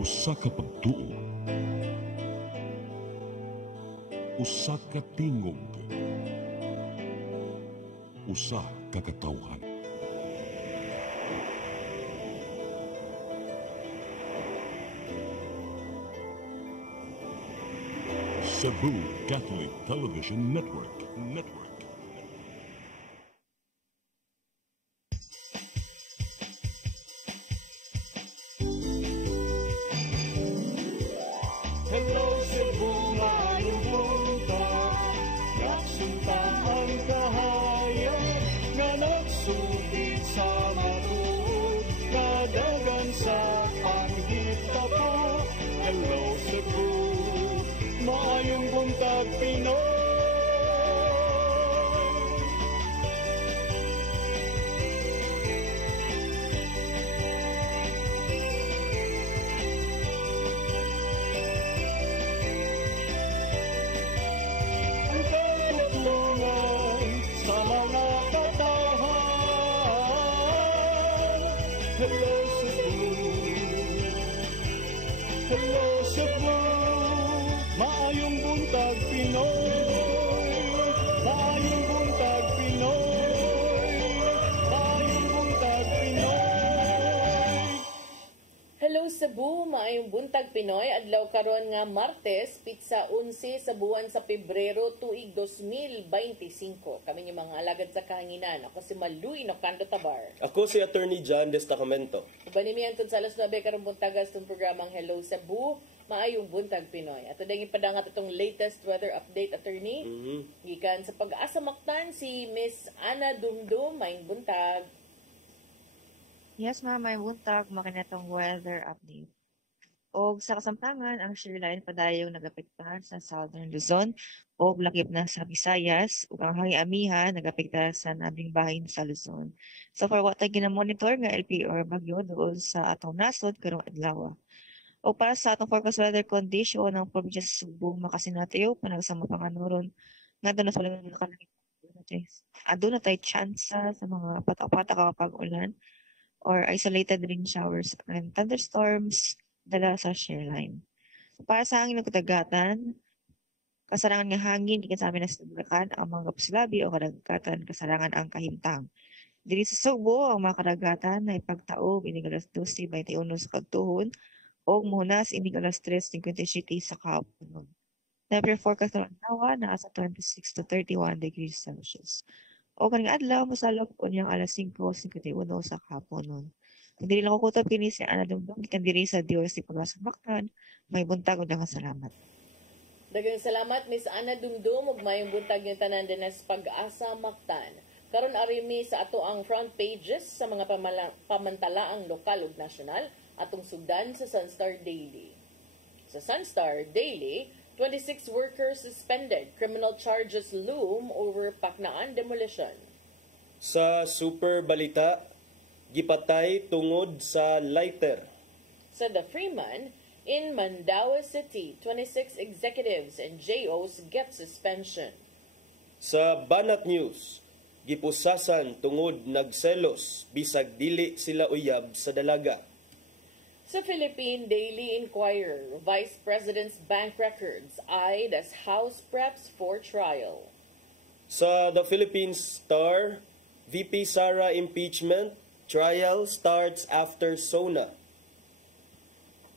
Usa ka pagtuo, usa ka tingog, usa ka katawhan. Cebu Catholic Television Network. Hello Cebu, maayong buntag. Nagsunta ang kahayag nga nagsugid sa matuod, nadagan sa panghitabo. Hello Cebu, maayong buntag Pinoy. Ang katutulungan sa mga katawhan. Hello Cebu, hello Cebu, maayong buntag Pinoy, maayong buntag Pinoy, maayong buntag Pinoy. Hello Cebu, maayong buntag Pinoy. Adlaw karon nga Martes, pitsa 11 sa buwan sa Pebrero tuig 2025. Kami yung mga alagad sa kahanginan. Ako si Maluy Nocando Tabar. Ako si Attorney John Destacamento. Ubanimi antod sa alas 9 karong buntagas itong programang Hello Cebu, maayong buntag Pinoy. At dahil ipadangat itong latest weather update, Attorney. Gikan sa Pag-asa Mactan, si Miss Ana Dumdum, maayong buntag. Yes, ma'am, may buntag makinatong weather update. Og sa Kasamtangan, ang shoreline padayong nagapektahan sa Southern Luzon og lakip na sa Visayas ug ang hangi-amihan nagapektahan sa nabing bahin sa Luzon. So for what ay ginamonitor nga LPR bagyo doon sa atong nasod karong adlaw. O para sa atong forecast weather condition ng probinsya sa Subo, Makasinatiyo, panagsama panganuron nga doon na sa ulan doon na tayo tsansa sa mga patak-patak kapag-ulan or isolated rain showers and thunderstorms dala sa shoreline. Para sa hangin ng kadagatan, kasarangan nga hangin, ikan sa amin na sa Bulacan, ang mga kapsilabi o kadagatan, kasarangan ang kahimtang. Dili sa Subo, ang mga kadagatan na ipagtaob, inig alas 12:21 sa kagtuhon, o muhunas, inig alas 3:57 sa kahapon. Temperature forecast ng nawa na sa 26 to 31 degrees Celsius. O kaning adlaw mosalop ko niyang alas 5:51 sa kahapon nun. Kung dili lang kukutob kini si Ana Dumdum gikan diri sa DOST Pag-asa Mactan, may buntag ug salamat. Daghang salamat Miss Ana Dumdum ug mayong buntag yung tanan din sa Pag-asa Mactan. Karon arimi sa ato ang front pages sa mga pamantalaang lokal ug nasyonal atong sugdan sa Sunstar Daily. Sa Sunstar Daily, 26 workers suspended. Criminal charges loom over Paknaan demolition. Sa Super Balita, gipatay tungod sa lighter. Sa The Freeman, in Mandaue City, 26 executives and JOs get suspension. Sa Banat News, gipusasan tungod nagselos bisag dili sila uyab sa dalaga. Sa Philippine Daily Inquirer, Vice President's bank records eyed as House preps for trial. Sa The Philippine Star, VP Sara impeachment, trial starts after SONA.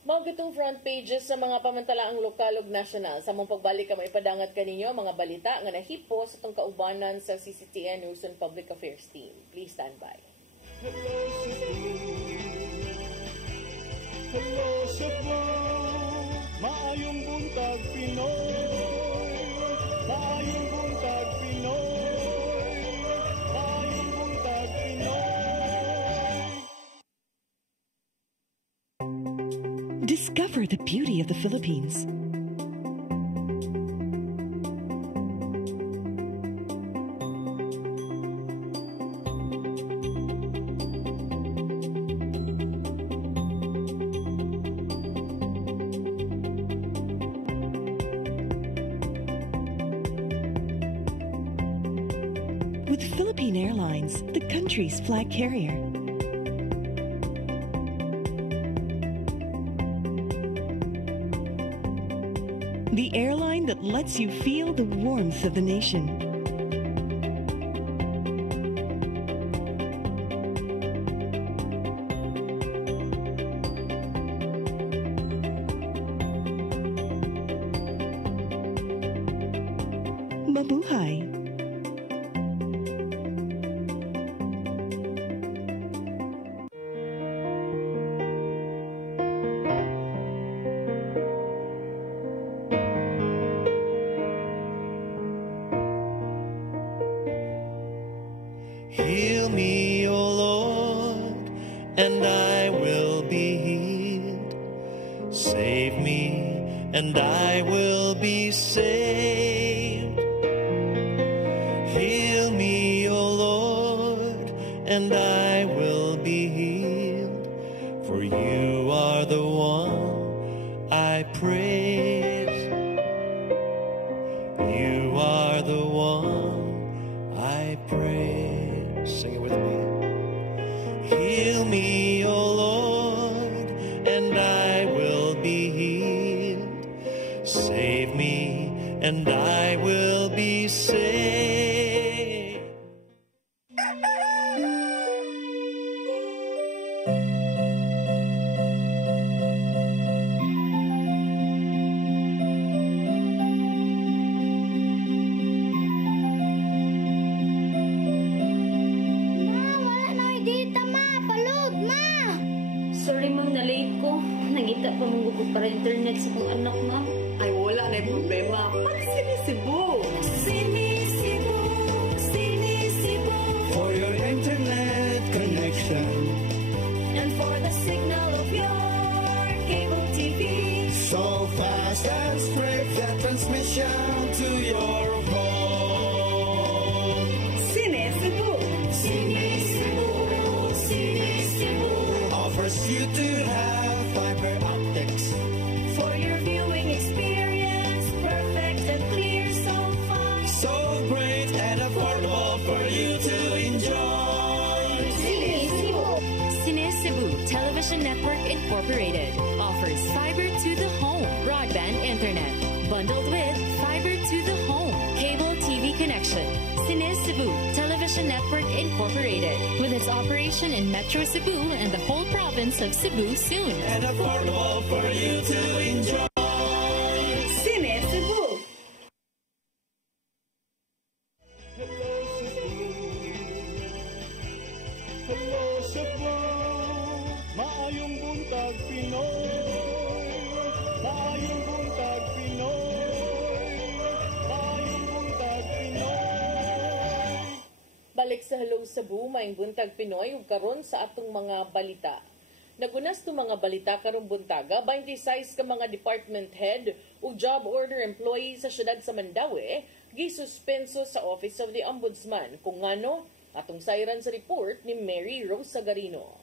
Mao gitong front pages sa mga pamantalaang lokal ug nasyonal. Sa mong pagbalik ka maipadangat kaninyo mga balita nga nahipo sa itong kaubanan sa CCTN News and Public Affairs team. Please stand by. Hello Cebu, maayong buntag Pinoy, maayong buntag Pinoy, maayong buntag Pinoy. Discover the beauty of the Philippines. With Philippine Airlines, the country's flag carrier. the airline that lets you feel the warmth of the nation. Mabuhay! Heal me, O Lord, and I will be healed. Save me, and I will be saved. Heal me, O Lord, and I will be healed. For you are the one I praise. You are the one I praise. Sing it with me. Heal me, O Lord, and I will be healed. Save me, and I will be saved. Sorry ma'am, na-late ko. Nangita pa mong gusto para internet sa kong anak ma'am. Ay, wala na yung problema. Mag-sinisibo. Sinisibo, sinisibo. For your internet connection, And for the signal of your cable TV. so fast and straight that transmission to your phone. Sinisibo. Sinisibo, sinisibo. Offers you to have fiber optics. For your viewing experience, perfect and clear, so fine. So great and affordable for you to enjoy. Sinisibo. Cebu Television Network Incorporated offers fiber to the home broadband internet bundled with fiber to the home cable TV connection. Cebu Television Network Incorporated with its operation in Metro Cebu and the whole province of Cebu soon. And affordable for you to enjoy. Sinisibo. Hello, Cebu. Hello, Cebu. Maayong buntag, Pinoy. Maayong buntag, Pinoy. Maayong buntag, Pinoy. Balik sa Hello Cebu, maing buntag Pinoy, ug karon sa atong mga balita. Nagunas to mga balita karong buntaga, 26 ka mga department head ug job order employee sa syudad sa Mandaue gisuspenso sa Office of the Ombudsman. Kung ngano, atong sayran sa report ni Mary Rose Sagarino.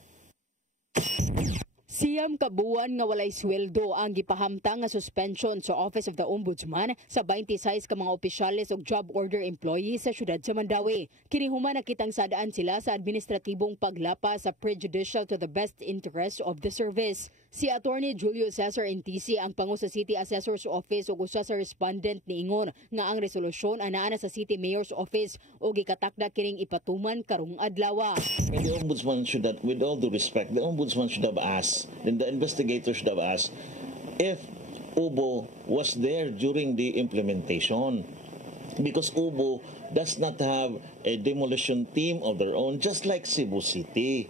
Siyam kabuan nga walay sweldo ang gipahamtang nga suspension sa Office of the Ombudsman sa 26 ka mga opisyales ug job order employees sa syudad sa Mandaue. Kini human nakitang sadaan sila sa administratibong paglapas sa prejudicial to the best interest of the service. Si Attorney Julio Cesar Intisi ang pangu sa City Assessor's Office ug usa sa respondent niingon nga ang resolusyon anaa na sa City Mayor's Office ug gikatakda kining ipatuman karong adlaw. And the Ombudsman should have, with all due respect, the Ombudsman should have asked, then the investigator should have asked, if UBO was there during the implementation. Because UBO does not have a demolition team of their own, just like Cebu City.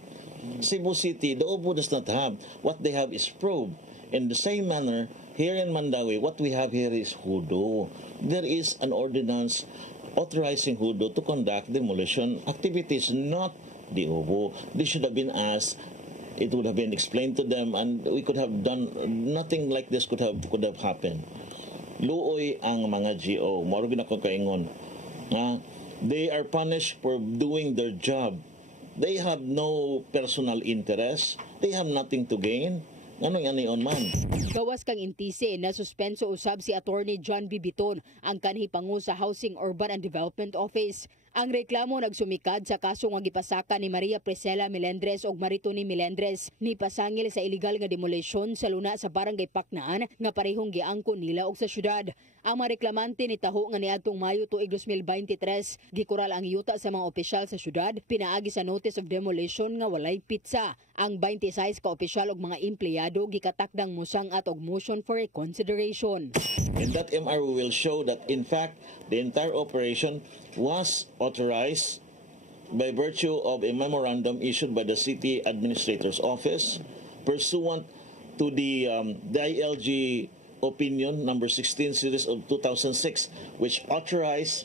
Cebu City, the UBO does not have. What they have is probe. In the same manner, here in Mandaue, what we have here is HUDO. There is an ordinance authorizing HUDO to conduct demolition activities, not the UBO. They should have been asked. It would have been explained to them, and we could have done nothing like this could have happened. Luoy ang mga GO. Moro ginako kaingon. They are punished for doing their job. They have no personal interest. They have nothing to gain. Ano yan on man? Gawas kang Intisi na suspenso usab si Attorney John Bibiton ang kanhi pangu sa Housing, Urban and Development Office. Ang reklamo nagsumikad sa kaso nga gipasaka ni Maria Priscilla Melendres ug Maritoni Melendres ni pasangil sa illegal nga demolition sa luna sa barangay Paknaan nga parehong giangkon nila og sa syudad. Ang mga reklamante nitaho nga niadtong Mayo tuig 2023 gikural ang yuta sa mga opisyal sa syudad pinaagi sa notice of demolition nga walay pitsa. Ang 26 ka opisyal ug mga empleyado gikatakdang musangat og motion for reconsideration. And that MRO will show that in fact the entire operation was authorized by virtue of a memorandum issued by the City Administrator's Office pursuant to the ILG Opinion number 16 series of 2006, which authorized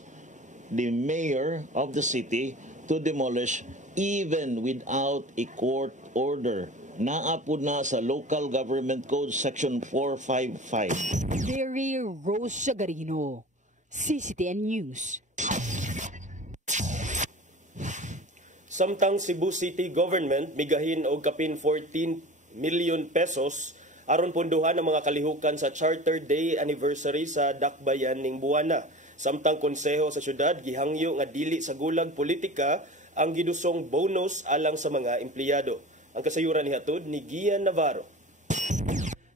the mayor of the city to demolish even without a court order. Naapod na sa Local Government Code Section 455. Mary Rose Sagarino, CCTN News. Samtang Cebu City Government migahin og kapin 14 million pesos aron punduhan ang mga kalihukan sa Charter Day anniversary sa Dakbayan ning Buwana. Samtang konseho sa syudad gihangyo nga dili sa gulag politika ang gidusong bonus alang sa mga empleyado. Ang kasayuran ni hatod ni Gian Navarro.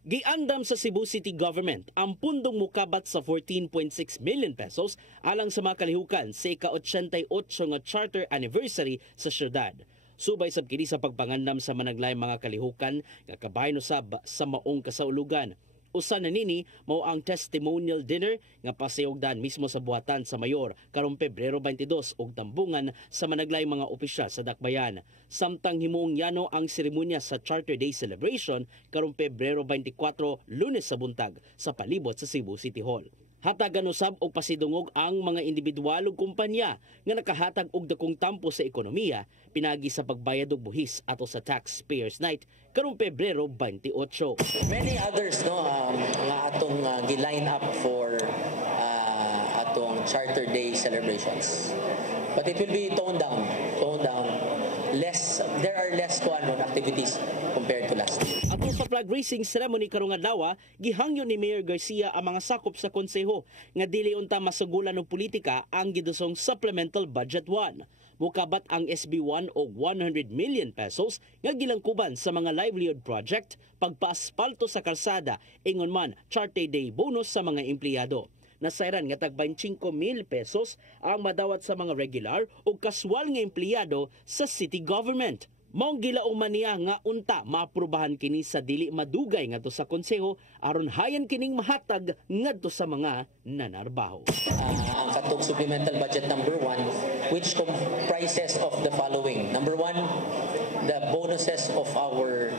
Giandam sa Cebu City Government ang pundong mukabat sa 14.6 million pesos alang sa mga kalihukan sa ika-88 nga charter anniversary sa syudad. Subay sab kini sa pagpangandam sa managlay mga kalihukan nga kabahin usab sa maong kasaulugan. Usa na nini mao ang testimonial dinner nga pasayogdan mismo sa buhatan sa mayor karong Pebrero 22 ug tambungan sa managlay mga opisyal sa Dakbayan. Samtang himuong yano ang seremonya sa Charter Day celebration karong Pebrero 24 Lunes sa buntag sa palibot sa Cebu City Hall. Hatagan usab og pasidungog ang mga individual ug kumpanya nga nakahatag og dakong tampo sa ekonomiya pinagi sa pagbayad og buhis ato sa Taxpayers Night karong Pebrero 28. Many others nga atong gi-line up for atong Charter Day celebrations. But it will be toned down. There are less activities compared to last year. Ato sa flag raising ceremony karong adlaw, gihangyo ni Mayor Garcia ang mga sakop sa konseho nga dili unta masugulan og politika ang gidusong Supplemental Budget 1. Mukabat ang SB1 og 100 million pesos nga gilangkuban sa mga livelihood project, pagpaaspalto sa kalsada, ingon man Charter Day bonus sa mga empleyado. Nasairan nga tag 25,000 pesos ang madawat sa mga regular o kaswal nga empleyado sa city government. Maong gilaong maniya nga unta maaprubahan kini sa dili madugay ngadto sa konseho aron hayan kining mahatag ngadto sa mga nanarbaho. Ang katong supplemental budget number 1 which comprises of the following. Number 1, the bonuses of our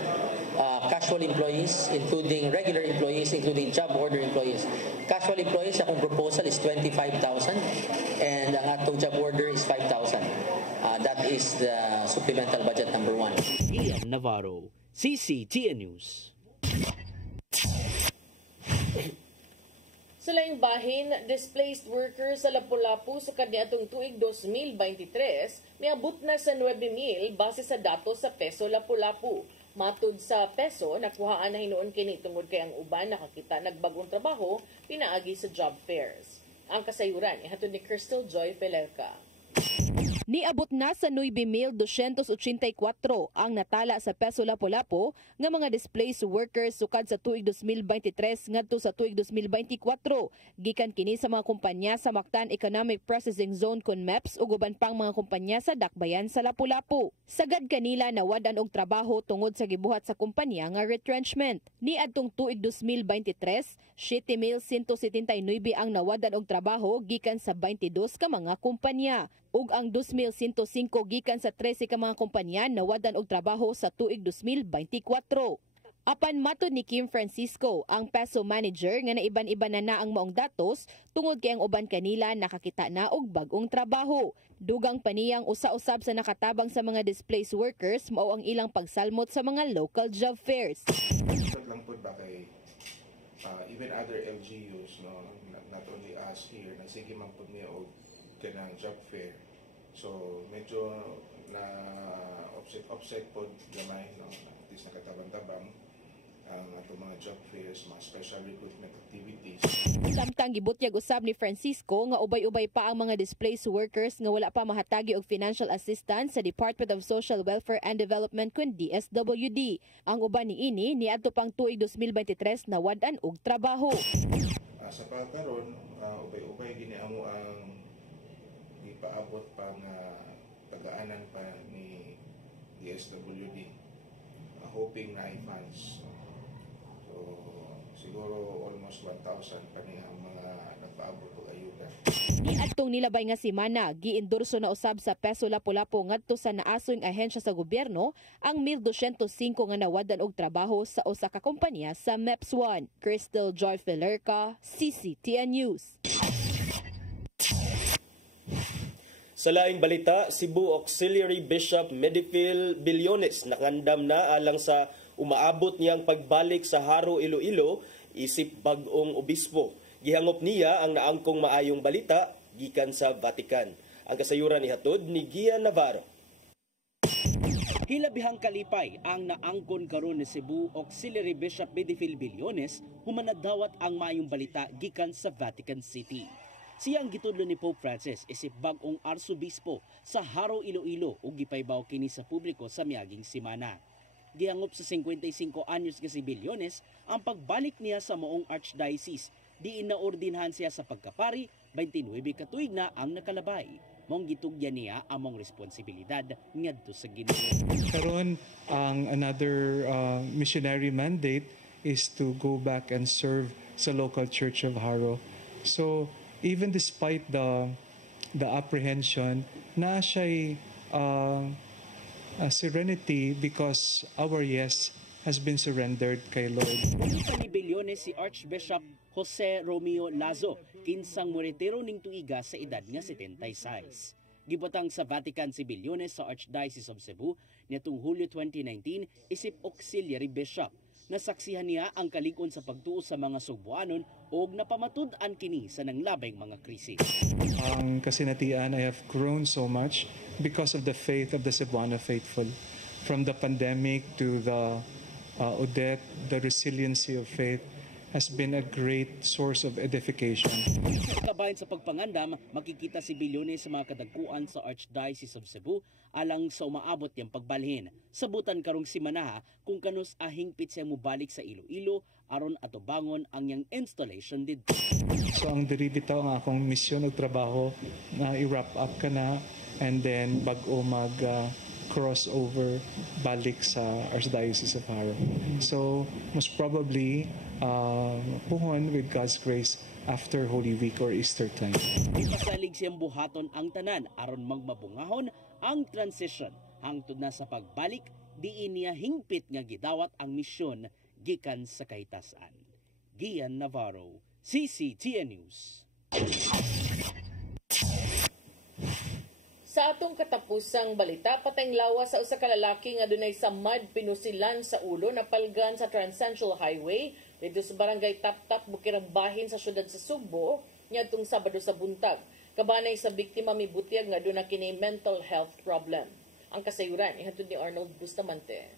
casual employees, including regular employees, including job order employees. Casual employees, akong proposal is 25,000 and ang atong job order is 5,000. That is the supplemental budget number 1. Ian Navarro, CCTN News. Sa laing bahin, displaced workers sa Lapu-Lapu sa kaniadtong tuig 2023 miabot na sa 9,000 base sa datos sa Peso Lapu-Lapu. Matud sa Peso, nakuhaan na hinuon kini tungod kay ang uban nakakita nagbagong trabaho pinaagi sa job fairs. Ang kasayuran ihatod ni Crystal Joy Pelerca. Niabot na sa 9,284 ang natala sa Peso Lapu-Lapu nga mga displaced workers sukad sa tuig 2023 ngadto sa tuig 2024. Gikan kini sa mga kumpanya sa Mactan Economic Processing Zone (CONMEPS) ug uban pang mga kumpanya sa Dakbayan sa Lapu-Lapu. Sagad kanila nawadan og trabaho tungod sa gibuhat sa kumpanya nga retrenchment. Niadtong tuig 2023, 7,179 ang nawadan og trabaho gikan sa 22 ka mga kumpanya. Ug ang 2,105 gikan sa 13 ka mga kumpanya nawadan og trabaho sa tuig 2024. Apan matud ni Kim Francisco, ang Peso manager nga naiban-iban na ang maong datos tungod kay ang uban kanila nakakita na og bag-ong trabaho. Dugang paniyang usa-usab sa nakatabang sa mga displaced workers mao ang ilang pagsalmot sa mga local job fairs. Lang pud ba kay even other LGUs not only us here nagsige man pud niya og kanang job fair. So medyo na offset pod gamay at least nakatabang-tabang ang ato mga job fairs, mga special recruitment activities. Samtang gibutyag usab ni Francisco nga ubay-ubay pa ang mga displaced workers nga wala pa mahatagi og financial assistance sa Department of Social Welfare and Development kun DSWD. Ang uban niini niadto pang tuig 2023 nawad-an og trabaho. Sa pagkaron, ubay-ubay giniamo ang ipaabot pang pagaanan pa ni DSWD, hoping na funds. So siguro almost 1,000 pa niya ang mga nagpaabot og ayuda. Niadtong nilabay nga semana, giendorso na usab sa Peso Lapu-Lapu ngadto sa naasoy nga ahensya sa gobyerno ang 1,205 nga nawadan og trabaho sa usa ka kompanya sa MEPS1. Crystal Joy Filerca, CCTN News. Sa laing balita, Cebu Auxiliary Bishop Medifil Billones nakandam na alang sa umaabot niyang pagbalik sa Haro, Iloilo isip bag-ong obispo. Gihangop niya ang naangkong maayong balita gikan sa Vatican. Ang kasayuran ihatod ni Gian Navarro. Hilabihang kalipay ang naangkon karon ni Cebu Auxiliary Bishop Medifil Billones humanadawat ang maayong balita gikan sa Vatican City. Siya ang gitudlo ni Pope Francis isip bag-ong arsobispo sa Haro, Iloilo ug gipaybaw kini sa publiko sa miaging semana. Gihangop sa 55 anyos nga si Billones ang pagbalik niya sa moong archdiocese. Diin na ordinhan siya sa pagkapari, 29 ka tuig na ang nakalabay. Mong gitugyan niya among responsibilidad ngadto sa Ginoo. Karon ang another missionary mandate is to go back and serve sa local church of Haro. So even despite the apprehension, na siya'y serenity because our yes has been surrendered kay Lord. Ito ni Billones si Archbishop Jose Romeo Lazo, kinsang moretero ning tuiga sa edad nga 76. Gibutang sa Vatican si Billones sa Archdiocese of Cebu nitong Hulyo 2019 isip auxiliary bishop. Nasaksihan niya ang kalig-on sa pagtuo sa mga Subuanon o napamatud-an kini sa nanglabing mga krisis. Ang kasinatian, I have grown so much because of the faith of the Cebuano faithful. From the pandemic to the Odette, the resiliency of faith has been a great source of edification. Kabayan sa pagpangandam, makikita si Billones sa mga kadagkuan sa Archdiocese of Cebu alang sa umaabot niyang pagbalhin. Sabutan karong simana kung kanus ahingpit siya mubalik sa Iloilo aron atubangon ang yang installation dito. So ang diri bitaw ang akong misyon ug trabaho na i-wrap up ka na and then bag-o mag crossover balik sa Archdiocese of Haro. So most probably puhon with God's grace after Holy Week or Easter time. Ipasalig siyang buhaton ang tanan aron magmabungahon ang transition hangtod na sa pagbalik diin niya hingpit nga gidawat ang misyon gikan sa kahitasan. Gian Navarro, CCTN News. Sa atong katapusang balita, patayng lawas sa usa ka lalaki nga dunay samad pinusilan sa ulo na palgan sa Trans-Central Highway dito sa barangay Taptap, Bukirang Bahin sa syudad sa Subo niadtong Sabado sa buntag. Kabanay sa biktima mibutyag nga aduna kini mental health problem. Ang kasayuran ihatod ni Arnold Bustamante.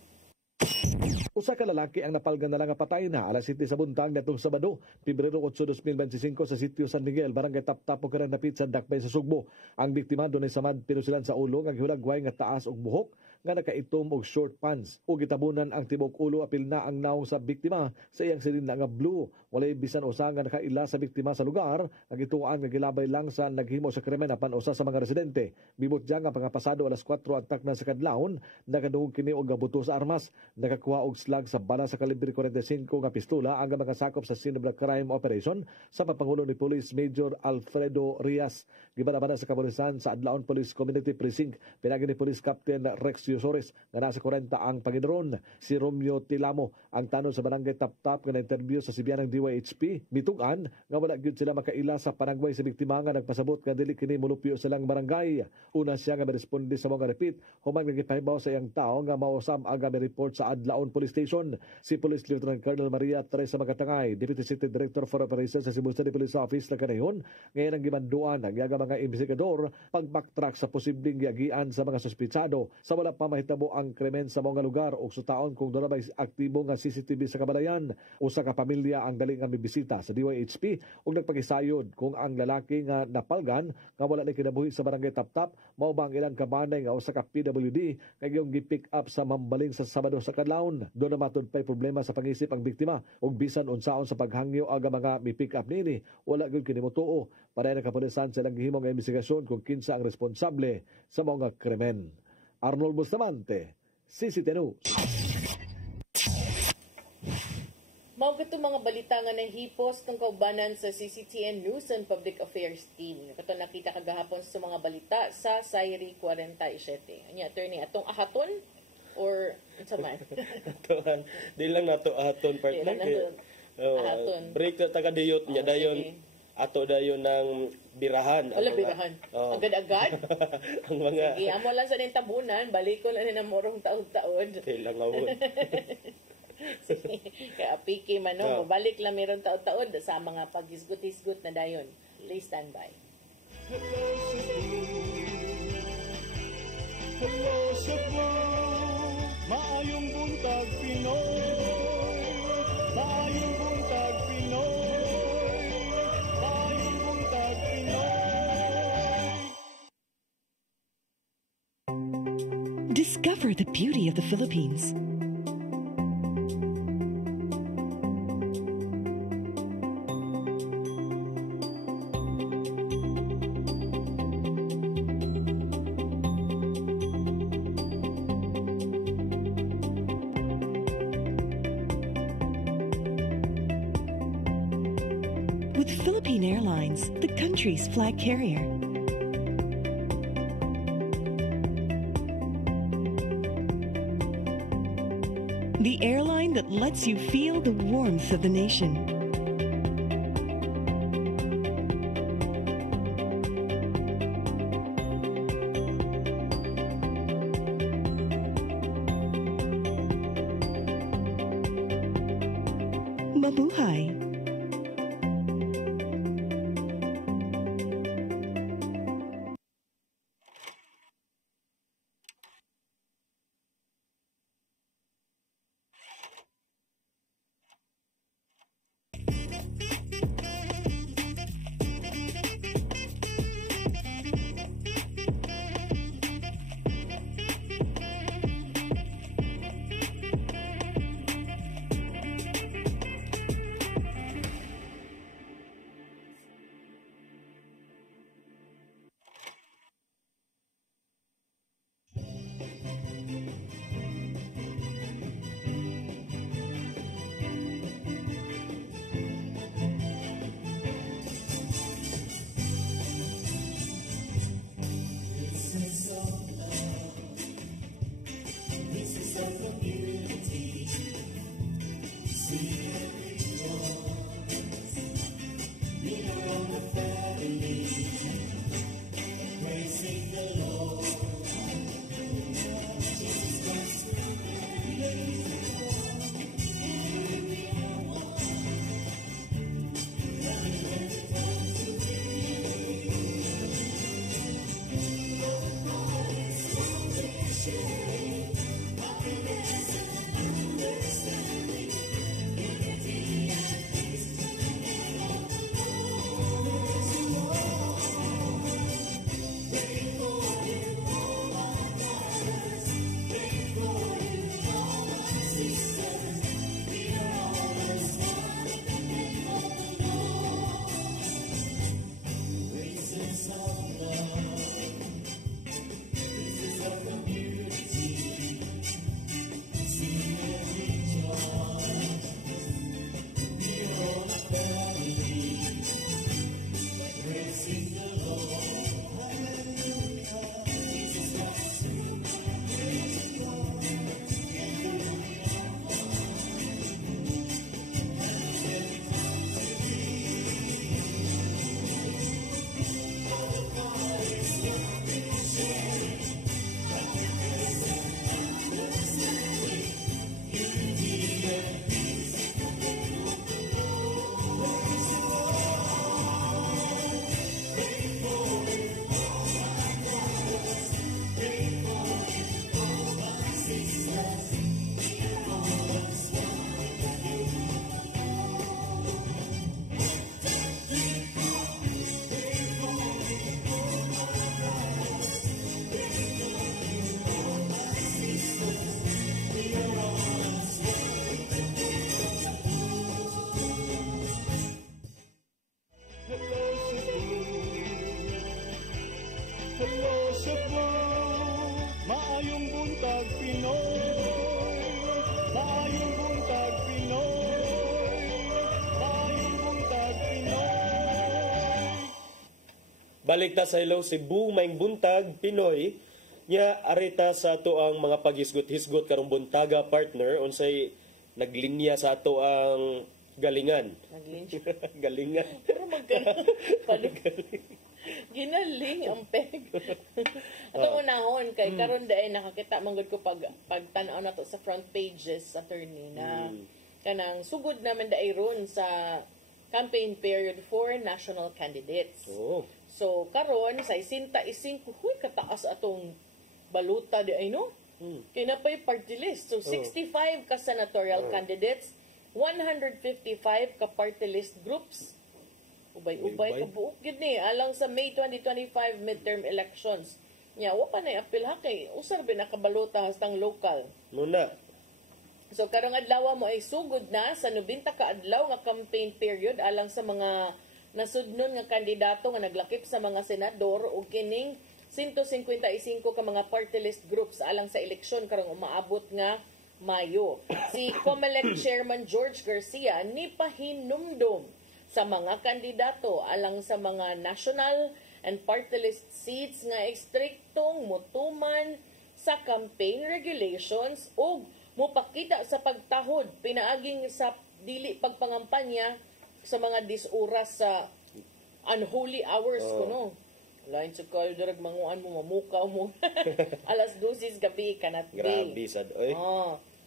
Usa ka lalaki ang napalgan na lang nga patay na alas 7 sa buntag nitong Sabado, Pebrero 8, 2025 sa sitio San Miguel, barangay Taptap, Bukirang Dapit sa Dakbay sa Sugbo. Ang biktima dunay samad pinusilan sa ulo nga gihulagway nga taas og buhok nga nakaitom og short pants ug gitabunan ang tibok ulo apil na ang naong sa biktima sa iyang silinda nga blue. Walay bisan usa nga nakaila sa biktima sa lugar nga gituan nga gilabay lang sa naghimo sa krimen apan usa sa mga residente. Bibutya nga pangapasado alas 4 ang takna sa kadlawon nakadungog kini og gabuto sa armas, nakakuha og slag sa bala sa kalibre 45 nga pistola ang mga sakop sa scene of the crime operation sa papangulo ni Police Major Alfredo Rias. Gibanabana sa kapulisan sa Adlaon Police Community Precinct pinagi ni Police Captain Rex Yosores nga nasa 40 ang Panginoon. Si Romeo Tilamo ang tanod sa barangay Taptap nga na-interview sa Sibianang DYHP. Mitugan nga wala gyud sila makaila sa panagway sa biktima nga nagpasabot nga dili kini molupyo silang barangay. Una siya nga responde sa mga repeat human nga gipahibaw sa iyang tao nga mausab ang report sa Adlaon Police Station. Si Police Lieutenant Colonel Maria Teresa Magatangay, Deputy City Director for Operations sa Cebu City Police Office na kanayon, ngayon ang gimanduan ang yaga mga investigador pag-backtrack sa posibleng giagian sa mga suspitsado sa wala pa pa mahitabo ang krimen sa mga lugar o sutaon kung doon na may aktibo nga CCTV sa kabalayan. Usa ka pamilya ang dali nga mibisita sa DYHP ug nagpagisayod kung ang lalaki nga napalgan nga wala na kinabuhi sa barangay Taptap mao ba ang ilang kabanay nga usa ka PWD kay giyong gi-pick up sa Mambaling sa Sabado sa kadlawon. Doon na matud pay problema sa pangisip ang biktima ug bisan unsaon sa paghangyo aga mga mi-pick up nini wala gyud kini motuo. Para na kapulisan sa ilang gihimong investigasyon kung kinsa ang responsable sa mga krimen. Arnold Bustamante, CCT News. Mao gato mga balita nga nahipos ng kaubanan sa CCTN News and Public Affairs Team. Kato nakita kagahapon sa mga balita sa Sayri 47. Anya attorney atong ahaton or unsa man? Atoan, di lang nato ahaton partner. Break na taga diyot nya dayon. Ato dayon ng birahan. Wala birahan. Agad-agad. Ang mga... Sige, amo lang sa ning tabunan, balik ko lang na morong taod-taod. Kailang awon. Kaya piki man, no? Mabalik lang meron taod-taod sa mga paghisgot-hisgot na dayon. Please stand by. Hello Cebu, maayong buntag Pinoy. Maayong buntag Pinoy. Discover the beauty of the Philippines. With Philippine Airlines, the country's flag carrier. The airline that lets you feel the warmth of the nation. Mabuhay! Balik ta sa Hello Cebu, maing buntag, Pinoy, nya arita sa ato ang mga paghisgot-hisgot karong buntaga partner, unsay naglinya sa ato ang galingan. Galingan. Pero ginaling ang peg. Ato unahon kay karon dai nakakita manggod ko pagtan-aw nato sa front pages attorney na kanang sugod naman dai ron sa campaign period for national candidates. So karon sa 65 huy kataas atong baluta di ay no. Kay napay party list. So 65 ka senatorial candidates, 155 ka party list groups. Ubay-ubay ka buok gid ni alang sa May 2025 midterm elections. Nya wa pa nay apil ha kay usar ba nakabalota hastang local. Muna. So karong adlaw mo ay sugod na sa 90 ka adlaw nga campaign period alang sa mga nasudnon nga kandidato nga naglakip sa mga senador ug kining 155 ka mga party list groups alang sa eleksyon karong umaabot nga Mayo. Si COMELEC Chairman George Garcia ni pahinumdom sa mga kandidato alang sa mga national and party list seats nga ekstriktong mutuman sa campaign regulations ug mupakita sa pagtahod pinaaging sa dili pagpangampanya sa mga disoras sa unholy hours kuno. Lain sa kayo darag manguan mo mamukaw mo. Alas 12 gabi kanat be. Grabe sad oy.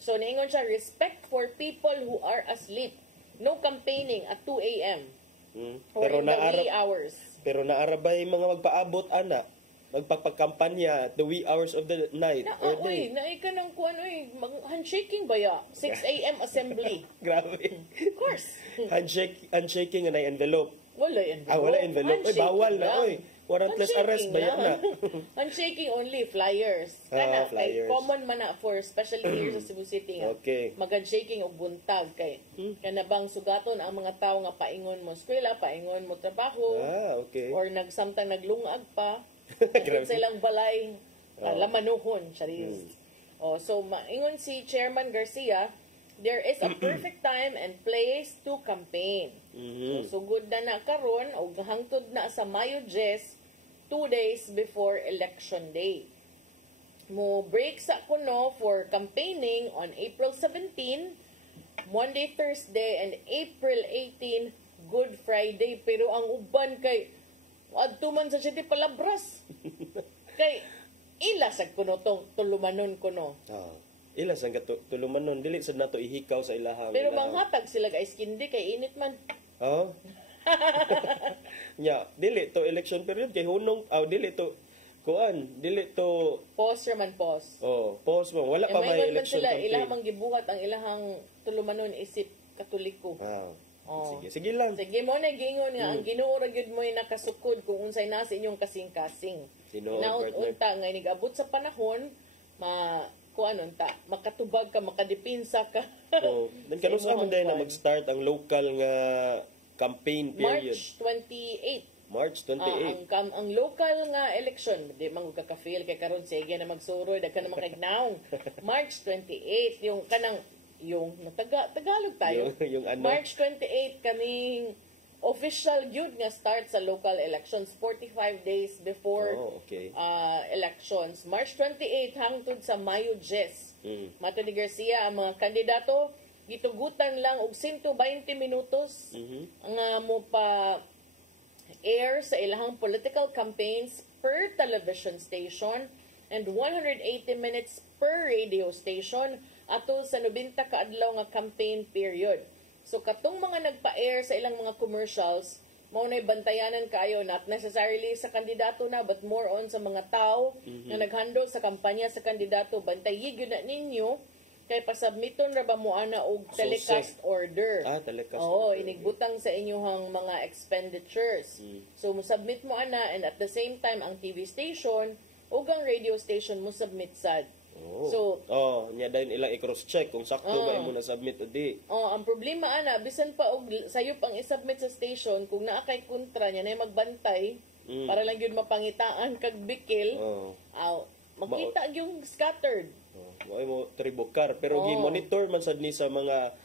So niingon siya, respect for people who are asleep. No campaigning at 2 a.m. Or Pero in the wee hours. Pero naarabay mga magpaabot ana magpapakampanya at the wee hours of the night or day. Naay ka ng kuan oy, handshaking ba ya? 6 a.m. assembly. Grabe. Of course. Handshaking na envelope. Wala envelope. Wala envelope. Ay, bawal na oy. Warrantless arrest ba yan na? Handshaking only, flyers. Kana, kay common man na for especially here sa Cebu City nga. Okay. Mag-handshaking o buntag kay kanabang sugaton ang mga tao nga paingon mo eskwela, paingon mo trabaho. Okay. Or samtang naglungag pa. Naging silang balay, lamanuhon, charis. So, maingon si Chairman Garcia, there is a perfect time and place to campaign. So, sugod na karon o hangtod na sa Mayo 10, 2 days before Election Day. Mo break sa kuno for campaigning on April 17, Monday, Thursday, and April 18, Good Friday. Pero ang uban kay adto man sa city palabras. Kay ila sa kuno tong tulumanon kuno. Ila sang tulumanon dili sad nato ihikaw sa ilahang. Pero manghatag sila guys kindi kay init man. Nya dili to election period kay hunong dili to dili to pause man pause. Pause mo wala pa may election sila campaign. Ilahang gibuhat ang ilahang tulumanon isip Katoliko. Sige lang. Sige mo na gingon nga ang Ginoo ra gyud mo nakasukod kung unsay nasa inyong kasing-kasing. Naunta nga nigabot sa panahon makatubag ka, makadipinsa ka. Then kanus man na mag-start ang local nga campaign period. March 28. Ang local nga election, di man ka-feel kay karon sige na magsuroy daghan naman kay naong. March 28 yung Tagalog tayo. yung March 28 kaming official yun nga start sa local elections 45 days before elections. March 28 hangtod sa Mayo 10. Mato ni Garcia ang mga kandidato gitugutan lang og 120 minutos nga mo pa air sa ilahang political campaigns per television station and 180 minutes per radio station ato sa 90 ka adlaw nga campaign period. So katong mga nagpa-air sa ilang mga commercials, mao nay bantayanan kayo not necessarily sa kandidato na but more on sa mga tao na naghandle sa kampanya sa kandidato. Bantayi gyud na ninyo kay pasubmiton ra ba mo ana og telecast order. Telecast order. Inigbutang sa inyong mga expenditures. So mo submit mo ana and at the same time ang TV station ug ang radio station mo submit sad. So, nya dayon ilang i-cross check kung sakto ba imo na submit o di. Ang problema ana bisan pa og sayop ang i-submit sa station kung naa kay kontra nya na magbantay para lang gyud mapangitaan kag bikil. Makita yung scattered. Ay mo tribokar pero gi-monitor man sad ni sa mga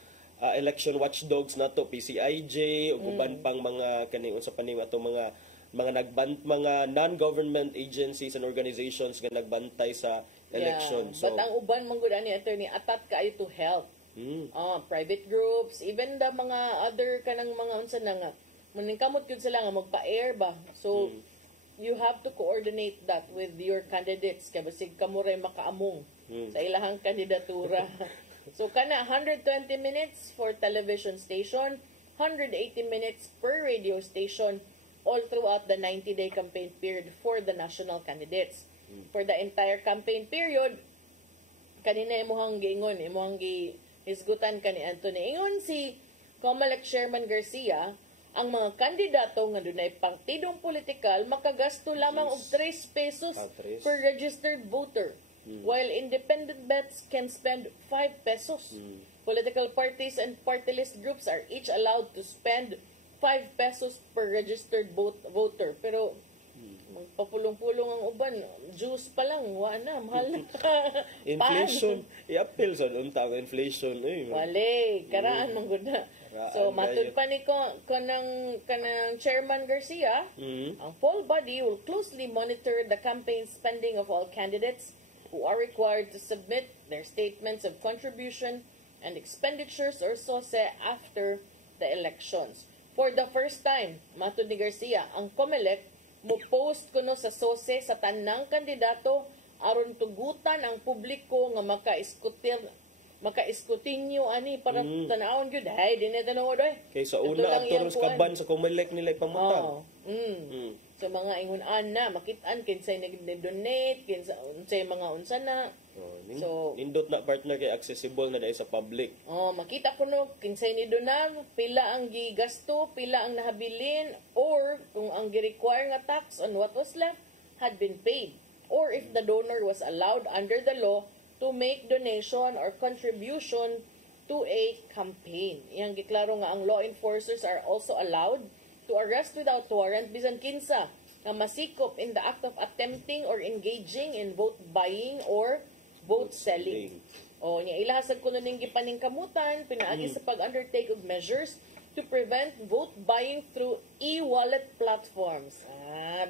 election watchdogs nato PCIJ ug uban pang mga kani unsa pa ning ato mga mga non-government agencies and organizations nga nagbantay sa election. Yeah. But ang uban man gud ani attorney atat kaayo to help. Private groups, even the mga other kanang mga unsa na nga maningkamot gyud sila nga magpa-air ba. So you have to coordinate that with your candidates kay basig kamo ray makaamong sa ilahang kandidatura. So kana 120 minutes for television station, 180 minutes per radio station all throughout the 90-day campaign period for the national candidates. For the entire campaign period, kanina imuhang giingon, imuhang isgutan ka ni Anthony. Ingon si COMELEC Chairman Garcia, ang mga kandidato nga dunay partidong politikal makagasto lamang og 3 pesos per registered voter, while independent bets can spend 5 pesos. Political parties and party list groups are each allowed to spend 5 pesos per registered voter. Pero magpapulong-pulong ang uban, juice pa lang, wala, mahal na. Inflation, i-appeal sa unta ang inflation. Wale, karaan man gud na. So matud pa ni kanang Chairman Garcia, ang poll body will closely monitor the campaign spending of all candidates who are required to submit their statements of contribution and expenditures or SOSE after the elections. For the first time, matud ni Garcia, ang COMELEC mo-post kuno sa SOSE sa tanang kandidato aron tugutan ang publiko nga maka-iskutinyo ani para tanawon gyud hay dinhi tanaw doy. Kay sa una aktor sa kaban sa COMELEC nila ipamutang. So mga ingon-an na makit-an kinsay nag-donate, kinsay mga unsa na. So nindot na partner kay accessible na dai sa public. Makita ko no kinsay ni donar, pila ang gigasto, pila ang nahabilin, or kung ang gi-require nga tax on what was left had been paid, or if the donor was allowed under the law to make donation or contribution to a campaign. Iyang giklaro nga ang law enforcers are also allowed to arrest without warrant bisan kinsa nga masikop in the act of attempting or engaging in vote buying or vote selling. Nya ilahasag kuno ning gipaningkamutan pinaagi sa pag-undertake of measures to prevent vote buying through e-wallet platforms.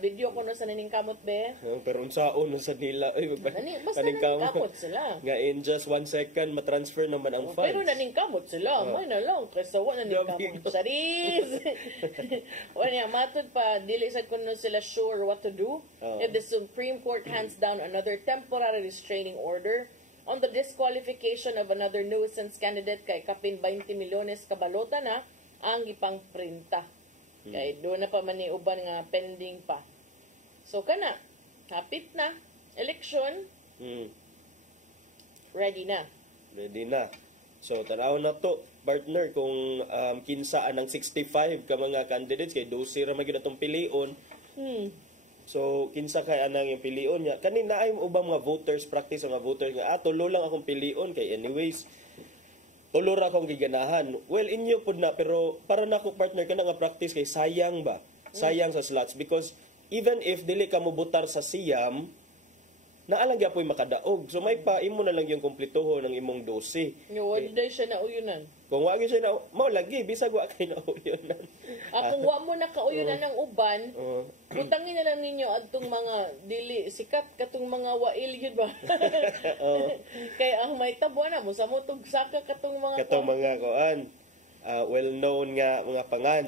Video ko na sa naningkamot be. Pero unsaon sa nila basta naningkamot sila. Nga in just 1 second matransfer naman ang funds. Pero naningkamot sila. May na lang kasi wa naningkamot. Saris. Wala matud pa dili sad kuno sila sure what to do if the Supreme Court hands down another temporary restraining order on the disqualification of another nuisance candidate kay kapin 20 milyones kabalota na ang gipang printa. Kay doon na pa man ni uban nga pending pa. So kana, hapit na election. Ready na. So tanaw na to partner kung kinsa anang 65 ka mga candidates kay 12 ra magyud atong pilion. So kinsa kay anang yung pilion niya kanina ay ubang mga voters practice nga voters nga tulo lang akong pilion kay anyways tulo ra akong giganahan. Well, inyo pud na pero para nako partner kana nga practice kay sayang ba? Sayang sa slots because even if dili ka mo botar sa siyam, naalang gyapon makadaog. So may pa imo na lang yung kumplituho ng imong 12. Wa day siya na uyunan. Kung wa gyud siya na mao lagi bisag wa kay na uyunan. Kung wa mo na kauyunan ng uban, butangin na lang ninyo adtong mga dili sikat katong mga wail gyud ba. Kay ang may tabo na mo sa motog saka katong mga kuan. Well known nga mga pangan.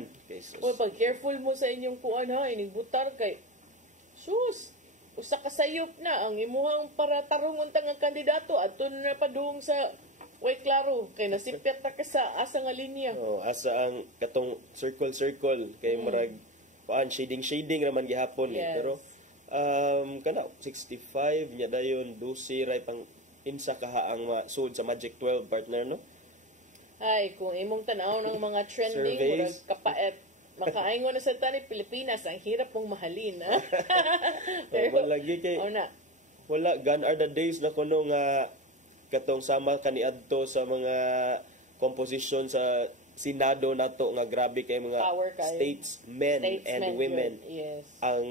Pag careful mo sa inyong kuan ha, ining butar kay sus. Usa ka sayop na ang imuhang para tarungon tang kandidato adto na padung sa way klaro kay nasipyat ta ka sa asa nga linya. Asa ang katong circle kay murag kuan shading raman gihapon pero kana 65 nya dayon 12 ray pang insa kaha ang sud sa Magic 12 partner no. Ay kung imong tan-aw ng mga trending murag kapaet makaingon na sa tani Pilipinas ang hirap mong mahalin. Pero lagi kay wala gone are the days na kuno nga katong sama kaniadto sa mga composition sa Senado nato nga grabe kay mga statesmen and women ang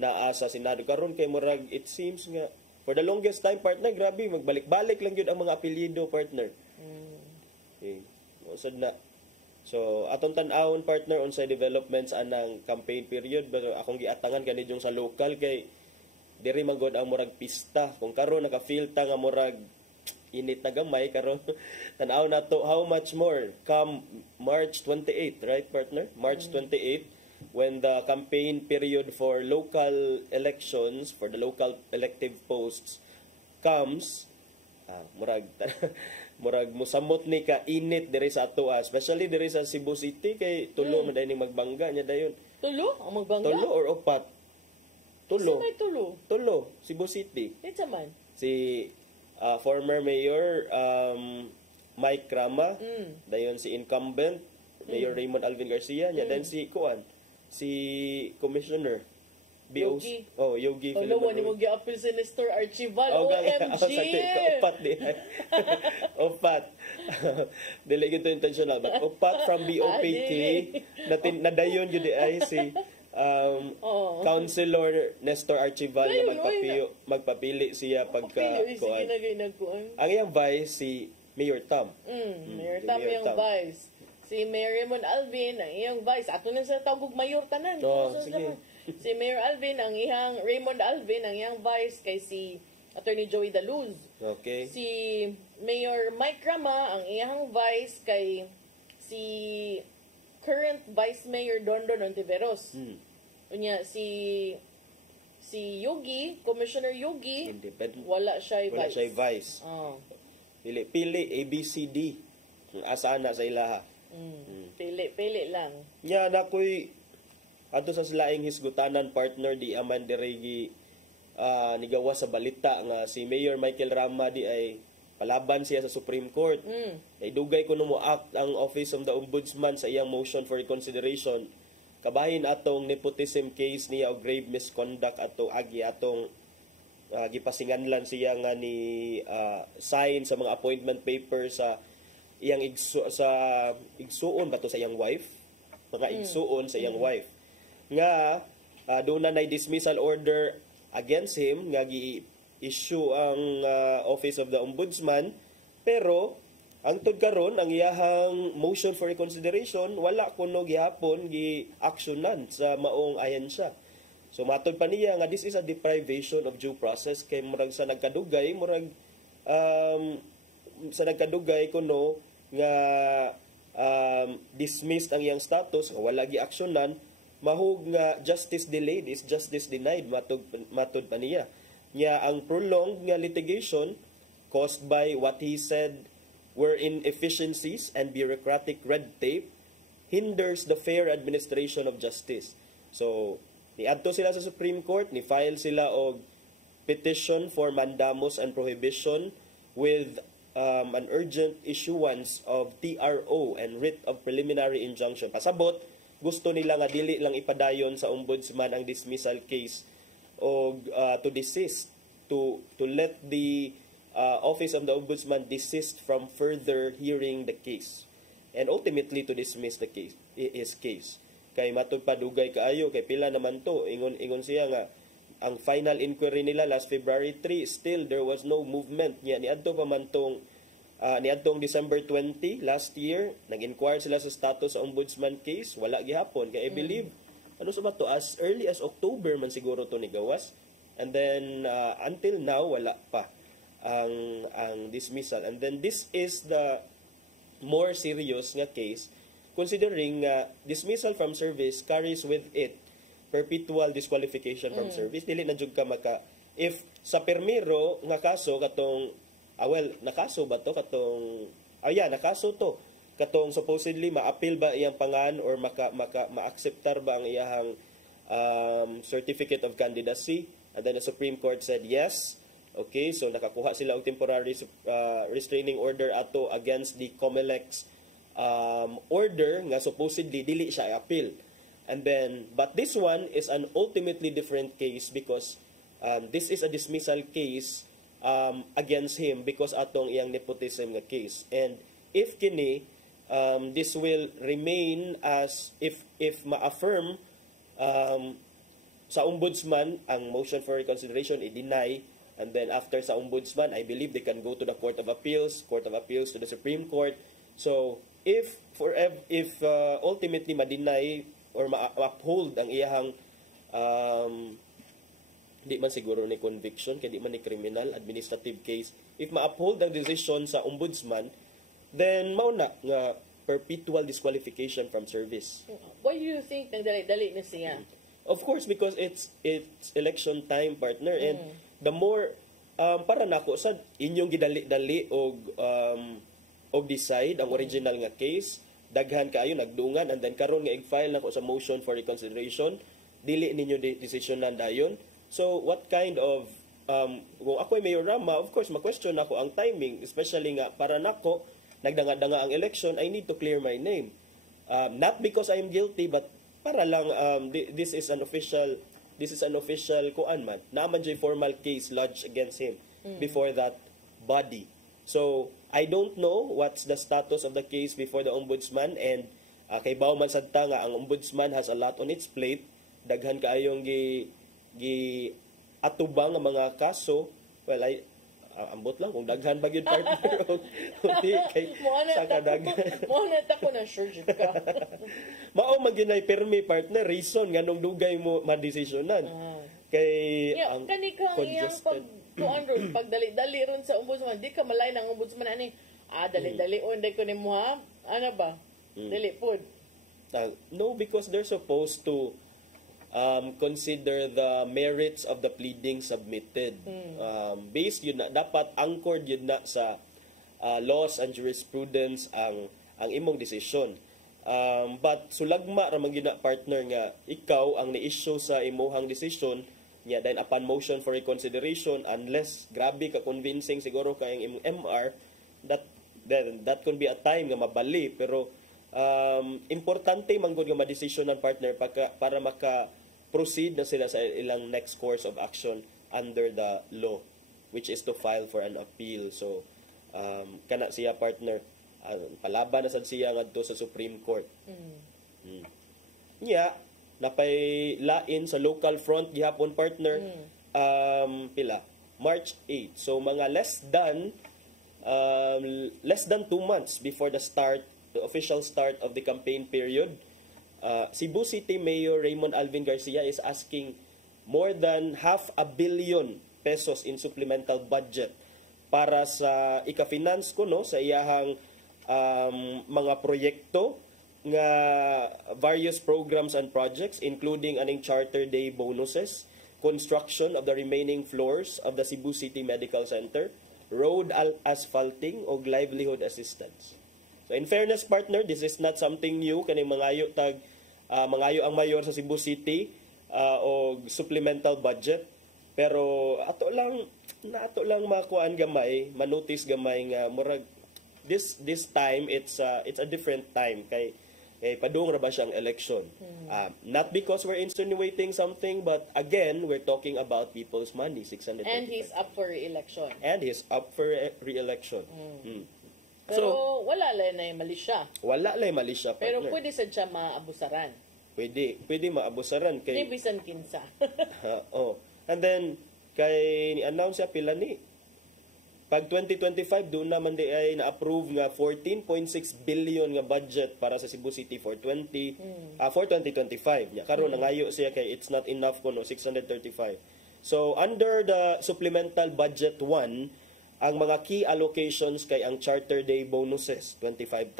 naa sa Senado karon kay murag it seems nga for the longest time partner grabe magbalik-balik lang gyud ang mga apelyido partner. Okay. Usad na So atong tan-awon partner unsay developments anang campaign period, pero akong giatangan kanidyong sa local kay diri man gud ang murag pista. Kung karon naka-feel ta nga murag init na gamay karon tan-aw na to how much more come March 28, right partner? March 28 when the campaign period for local elections, for the local elective posts comes, murag murag musamot ni ka init diri sa ato, especially diri sa Cebu City kay tulo man dayon magbangga nya dayon. Tulo ang magbangga? Tulo or upat? Tulo. Sino may tulo? Tulo, Cebu City. Kinsa man? Si former mayor Mike Rama, dayon si incumbent Mayor Raymond Alvin Garcia, nya then si Kuan, si Commissioner Yogi. Yogi Hello, wani mo gi-appeal si Nestor Archival. OMG! Upat di. Upat. Dili gito intentional, but upat from BOPK nadayon yun di ay si Councilor Nestor Archival nga magpapili siya pagka kuan. Ang iyang vice si Mayor Tam. Mayor Tam yung vice. Si Mayor Raymond Alvin ang iyang vice. Ato na sa tawag mayor tanan. Sige. Si Mayor Alvin ang iyang Raymond Alvin ang iyang vice kay si Attorney Joey Daluz. Okay. Si Mayor Mike Rama ang iyang vice kay si current Vice Mayor Dondon Ontiveros. Unya si Yogi, Commissioner Yogi, independent. Wala siya vice. Pili ABCD. Asa na sa ilaha. Pili lang. Nya na koy ato sa silaing hisgutanan partner di aman diregi nigawa sa balita nga si Mayor Michael Rama di ay palaban siya sa Supreme Court. Ay dugay kuno mo act ang Office of the Ombudsman sa iyang motion for reconsideration. Kabahin atong nepotism case niya o grave misconduct ato agi atong gipasinganlan siya nga ni sign sa mga appointment paper sa iyang igsuon bato sa iyang wife, mga igsuon sa iyang wife nga doon na dismissal order against him nga gi-issue ang Office of the Ombudsman, pero ang tud karon ang iyahang motion for reconsideration wala kuno gihapon gi-aksyonan sa maong ahensya. So matod pa niya nga this is a deprivation of due process kay murag sa nagkadugay kuno nga dismissed ang iyang status nga wala gi-aksyonan, mahug nga justice delayed is justice denied matod pa niya. Nya ang prolonged nga litigation caused by what he said were inefficiencies and bureaucratic red tape hinders the fair administration of justice. So niadto sila sa Supreme Court, ni file sila og petition for mandamus and prohibition with an urgent issuance of TRO and writ of preliminary injunction. Pasabot, gusto nila nga dili lang ipadayon sa ombudsman ang dismissal case o to desist, to let the Office of the Ombudsman desist from further hearing the case and ultimately to dismiss the case, his case. Kay matod pa dugay kaayo, kay pila naman to, ingon siya nga ang final inquiry nila last February 3, still there was no movement niya. Niadto pa man tong niadtong December 20 last year, nag-inquire sila sa status sa ombudsman case, wala gihapon. Kaya I believe, ano sa ba to, as early as October man siguro to ni gawas. And then until now, wala pa ang dismissal. And then this is the more serious nga case considering dismissal from service carries with it perpetual disqualification from service. Dili na jud ka maka if sa permiro nga kaso katong nakaso ba to katong nakaso to katong supposedly ma-appeal ba iyang pangan or ma-acceptar ba ang iyang certificate of candidacy, and then the Supreme Court said yes. Okay, so nakakuha sila og temporary restraining order ato against the COMELEC's order nga supposedly dili siya i-appeal. And then, but this one is an ultimately different case because this is a dismissal case against him because atong iyang nepotism nga case. And if kini, this will remain as, if ma-affirm sa ombudsman, ang motion for reconsideration i-deny, and then after sa ombudsman, I believe they can go to the Court of Appeals to the Supreme Court. So, if ultimately ma-deny or ma-uphold ang iyahang di man siguro ni conviction kay di man ni criminal administrative case, if ma-uphold ang decision sa ombudsman, then mao na nga perpetual disqualification from service. Why do you think nang dali-dali na siya? Of course, because it's election time, partner, and the more para nako sa inyong gidali-dali og decide ang original nga case, daghan kaayo nagdungan, and then karon nga i-file nako sa motion for reconsideration, dili ninyo decisionan dayon. So what kind of kung ako'y mayorama, of course ma-question nako ang timing, especially nga para nako nagdanga-danga ang election, I need to clear my name. Not because I am guilty, but para lang this is an official kuan man. Naman jay formal case lodged against him before that body. So I don't know what's the status of the case before the ombudsman, and kay Bauman sadta nga ang ombudsman has a lot on its plate. Daghan kaayong gi atubang nga mga kaso. Well, ambot lang kung daghan ba gyud partner o di kay saka daghan mo na ta ko na sure jud ka. Mao magyunay permi partner reason nganong dugay mo madesisyonan kay ang kanikang iyang pag dali-dali ron sa ombudsman, di ka malay ng ombudsman ani dali-dali o hindi ko nimo ha ano ba dili pod. No, because they're supposed to consider the merits of the pleading submitted. Based yun na, dapat anchored yun na sa laws and jurisprudence ang imong decision. But sulagma ramang yun na partner nga ikaw ang ni-issue sa imuhang decision niya, then upon motion for reconsideration, unless grabe ka convincing siguro kay imong MR, that could be a time nga mabali, pero importante manggod nga ma-decision ng partner para maka-proceed na sila sa ilang next course of action under the law, which is to file for an appeal. So kana siya partner palaban na sad siya ngadto sa Supreme Court. Napay lain sa local front gihapon partner pila March 8. So mga less than 2 months before the official start of the campaign period, Cebu City Mayor Raymond Alvin Garcia is asking more than 500 million pesos in supplemental budget para sa ika-finance sa iyahang mga proyekto nga various programs and projects, including aning Charter Day bonuses, construction of the remaining floors of the Cebu City Medical Center, road asphalting o livelihood assistance. So in fairness partner, this is not something new kaning mangayo ang mayor sa Cebu City o supplemental budget, pero ato lang makuan gamay, manotice gamay nga murag this time it's a different time kay padung ra ba siyang election. Not because we're insinuating something, but again, we're talking about people's money, 600. And he's up for re-election. Pero wala lang na yung mali siya. Wala lang mali siya. Pero pwede siya maabusaran. Pwede maabusaran kay bisan kinsa. And then kay ni-announce siya pila ni pag 2025 doon naman di ay na-approve nga 14.6 billion nga budget para sa Cebu City for 2025 nya. Karon nangayo siya kay it's not enough kuno 635. So under the supplemental budget 1, ang mga key allocations kay ang Charter Day bonuses 25,000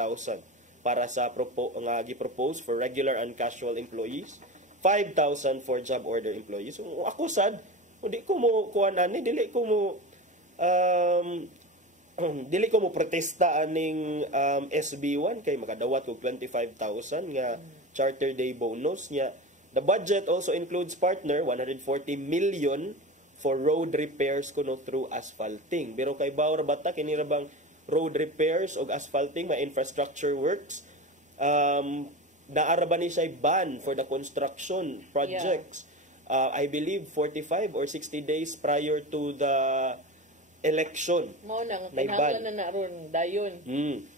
para sa nga gi-propose for regular and casual employees, 5,000 for job order employees. So ako sad, di ko mo kuan ani, dili ko mo protesta aning SB1 kay makadawat og 25,000 nga Charter Day bonus niya. The budget also includes partner 140 million for road repairs kuno through asphalting. Pero kay bawra bata kini ra bang road repairs og asphalting, ma infrastructure works, naara ba ni siya ban for the construction projects? I believe 45 or 60 days prior to the election. Mao nang tinahanglan na naron dayon.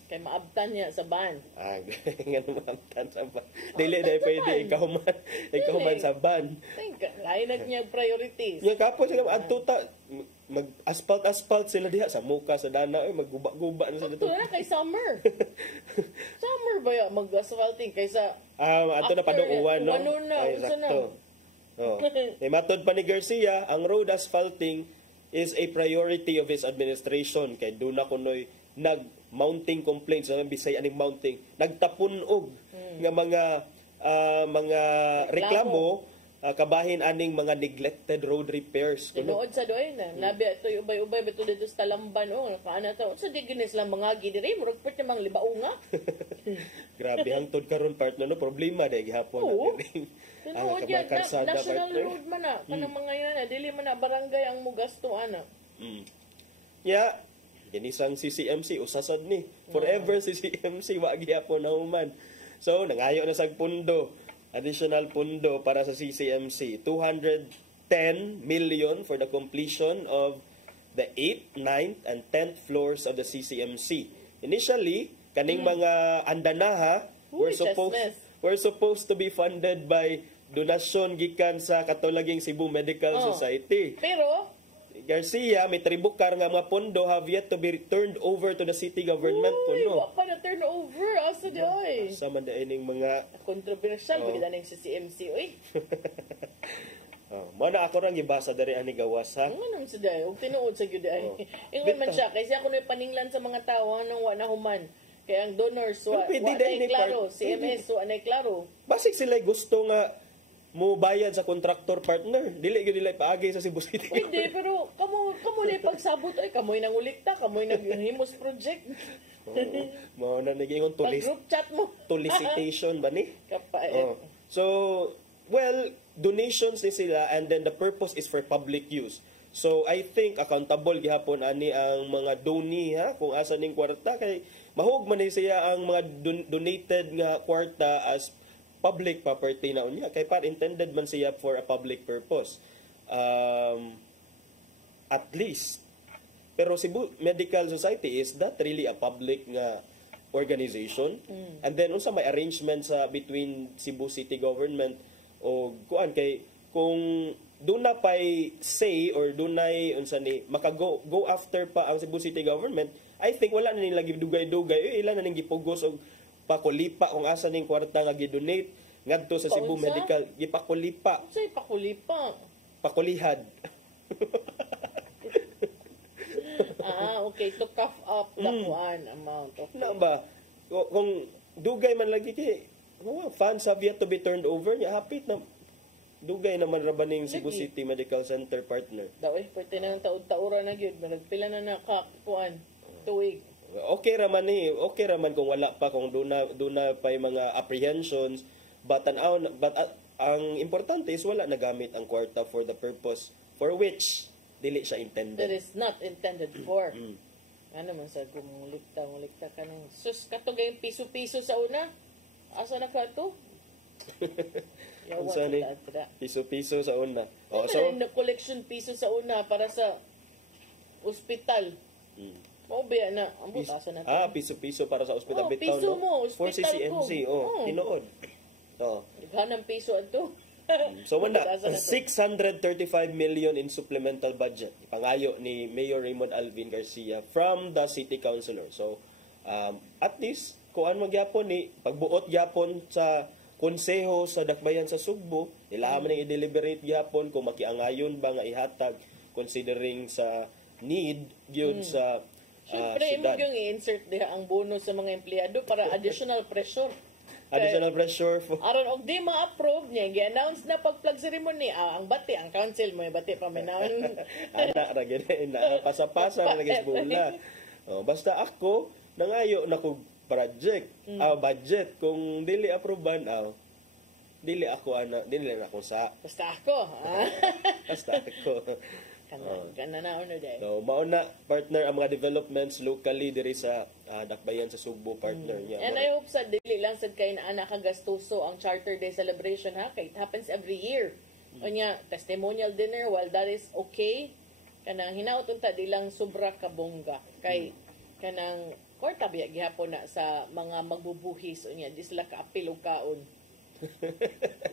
Kay maabtan niya sa ban. Ngano maabtan sa ban. Dili dai pwede ikaw man sa ban. Lain na niya priorities. Yung kapo sila adto ta mag-asphalt sila diha sa muka sa dana magguba-guba na sa dito. Ito na kay summer. ba ya mag-asphalting kaysa Ato na paduuan, no? Ano na, Ay, unsa na. sakto. Oh. Matod pa ni Garcia, ang road asphalting is a priority of his administration. Kay doon na kunoy nag-mounting complaints, bisay aning mounting, nagtapunog nga mga reklamo kabahin aning mga neglected road repairs. Tinuod sa doy na. Nabi ito ubay-ubay beto dito sa Talamban. Kaana to. Unsa di ginis lang mga gidiri. Murag pwede mang libaunga. Grabe hangtod karon partner, no? Problema dahil gihapon. Oo. Ang Tinuod yan. karsada, National partner. road man na. Kanang mga yan na. Dili man na barangay ang mugasto ana. Ya, ginisang CCMC usasad ni. Forever CCMC wa gihapon na human. So nangayo na sag pundo. Additional pundo para sa CCMC. 210 million for the completion of the 8th, 9th, and 10th floors of the CCMC. Initially, kaning mga andanaha were supposed to be funded by donasyon gikan sa Katolaging Cebu Medical Society. Pero Garcia, may tribukar nga mga pondo have yet to be turned over to the city government. Wa pa na turn over. Asa di oy. Sa man ining mga Kontrobersyal. Bigyan ng CCMC. Oy. Mana ako rang gibasa dari ani gawas ha. Ano naman sa day? Huwag tinuod sa gyud ay. Ingon man siya. Kasi ako na paninglan sa mga tao nang wa na human. Kaya ang donors wa na klaro. CMS wa na klaro. Basig sila gusto nga mo bayad sa contractor partner. Dili gyud nila paagi sa Cebu City. Hindi, pero kamo ni pagsabot ay kamoy nang ulikta, kamoy naghimos project. Mao na nagingon Pag-group chat mo. Solicitation ba ni? Kapait. So, well, donations ni sila and then the purpose is for public use. So, I think accountable gihapon ani ang mga donee ha kung asa ning kwarta kay mahug man ni siya ang mga donated nga kwarta as public property na unya kay par intended man siya for a public purpose. At least. Pero Cebu Medical Society is that really a public nga organization? And then unsa may arrangement sa between Cebu City government o kuan kay kung doon na pay say or doon na unsa ni go after pa ang Cebu City government, I think wala na nila gidugay-dugay ilan na ning gipugos og pakulipa kung asa ning kwarta nga gidonate ngadto sa Cebu Paunsa? Medical gipakulipa. Unsay pakulipa? Pakulihad. Okay, to cough up the kuan amount. Okay. Na ba? Kung dugay man lagi kay funds have yet to be turned over, ya hapit na dugay naman ra ba ning Cebu Lagi. City Medical Center partner. Daw pwede na ng taud-taura na gyud, nagpila na nakakuan tuig. Okay raman ni, okay raman kung wala pa kung doon na pa yung mga apprehensions but ang importante is wala nagamit ang kwarta for the purpose for which dili siya intended. That is not intended for. Ano man sa kumulikta ka ng sus katugay piso-piso sa una. Asa na ka to? Unsa ni? Piso-piso sa una. So na collection piso sa una para sa ospital. Mao ba na ang butasan na to. Piso-piso para sa ospital bitaw. Piso mo, for ospital CCMC. ko. Tinuod. Naghanang piso ato. So wala 635 million in supplemental budget ipangayo ni Mayor Raymond Alvin Garcia from the city councilor. So at least kuan magyapon ni pagbuot gyapon sa konseho sa Dakbayan sa Sugbo, ila man ning i-deliberate gyapon kung makiangayon ba nga ihatag considering sa need gyud sa Siyempre, mo yung i-insert diha ang bonus sa mga empleyado para additional pressure. Additional pressure for... Aron og di ma-approve niya, gi-announce na pag-plug ceremony, ang bati, ang council mo, bati pa minawin. Anak ra gani na pasa-pasa na lagi bola. Basta ako nangayo na ko project, budget kung dili aproban dili ako dili na ako sa basta ako. Basta ako. Kana na ano day. No, mauna partner ang mga developments locally diri sa Dakbayan sa Sugbo partner niya. And I hope sa dili lang sad kay na nakagastuso ang Charter Day celebration ha, kay it happens every year. Unya testimonial dinner, while that is okay, kanang hinaot unta di lang sobra ka bongga kay kanang kwarta biya gihapon na sa mga magbubuhis unya di sila kaapil og kaon.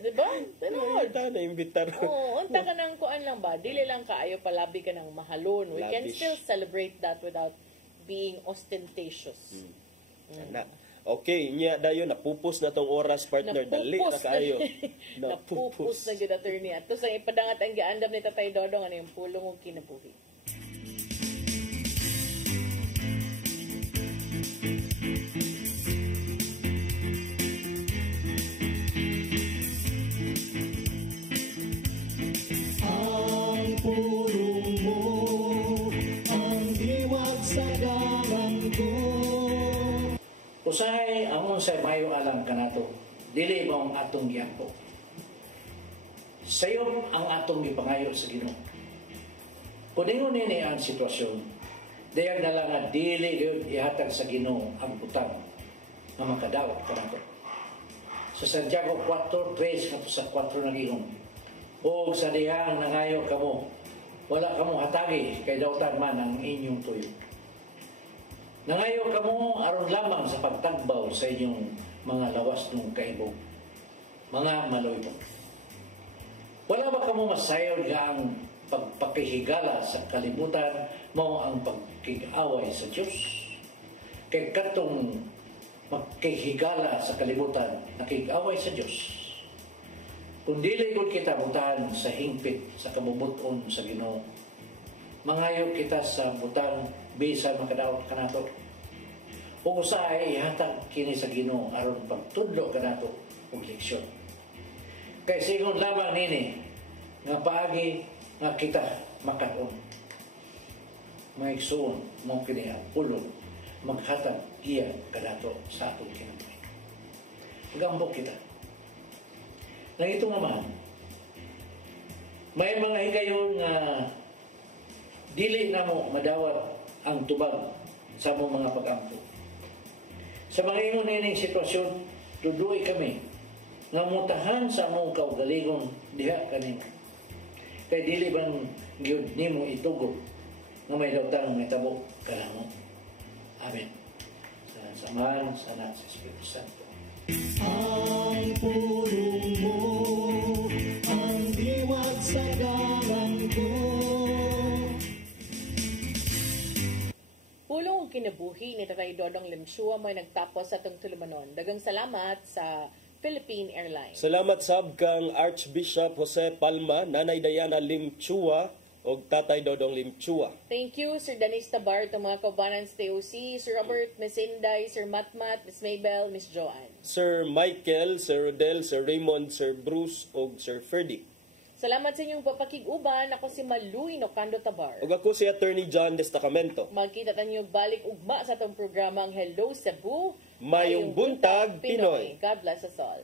Diba? Tinod. Na imbitar. Unta ka nang kuan lang ba? Dili lang kaayo palabi ka ng mahalon. We can Lavish. still celebrate that without being ostentatious. Okay, niya dayon napupos na tong oras partner, dali na kaayo. Napupus na gid attorney. Ato sa ipadangat ang giandam ni Tatay Dodong ano yung pulong ug kinabuhi. Ang pulong mo, ang diwag sa dalan ko. Usahay among sa mayo alam kanato, dili mo ang atong giampo. Sayo ang atong gipangayo sa Ginoo. Kuningon nini ang sitwasyon, dayag na lang nga dili gyud ihatag sa Ginoo ang butang nga makadawat kanato. Sa Santiago 4:3 kato sa 4 nagingong. O sa dihang nangayo kamo, wala kamo hatagi kay dawtan man ang inyong tuyo. Nangayo kamo aron lamang sa pagtagbaw sa inyong mga lawas ng kaibog, mga maloybo. Wala ba kamo masayod nga ang pagpakihigala sa kalibutan mo ang pagkig-away sa Diyos? Kay katong magkihigala sa kalibutan, nakig-away sa Diyos. Kung dili gud kita butahan sa hingpit sa kabubuton sa Ginoo, mangayo kita sa butang bisan makadaot kanato. Ug usahay ihatag kini sa Ginoo aron pagtudlo kanato og leksyon. Kay sigon labang nini nga paagi nga kita makaon. Maigsoon mo kini ang pulong maghatag iya kanato sa atong kinabuhi. Gambok kita. Nang ito naman, may mga higayon nga dili na mo madawat ang tubag sa mong mga pag-ampo. Sa mga ingon nining sitwasyon, tuduy kami nga mutahan sa mong kaugaligon diha kanimo. Kay dili bang gyud nimo itugo nga may dawtang may tabo kanamo. Amen. Sa samahan sa anak sa Espiritu Santo. Ang pulong mo, ang diwag sa dalan ko. Pulong ug kinabuhi ni Tatay Dodong Limchua may nagtapos sa itong tulumanon. Dagang salamat sa Philippine Airlines. Salamat sab kang Archbishop Jose Palma, Nanay Diana Limchua o Tatay Dodong Limchua. Thank you, Sir Danis Tabar, itong mga kaubanan sa TOC, Sir Robert, Miss Inday, Sir Matmat, Miss Maybel, Miss Joanne. Sir Michael, Sir Rodel, Sir Raymond, Sir Bruce o Sir Ferdy. Salamat sa inyong papakig-uban. Ako si Maluy Nocando Tabar. Ug ako si Attorney John Destacamento. Magkita tayo balik ugma sa itong programang Hello Cebu. Mayong buntag, Pinoy. God bless us all.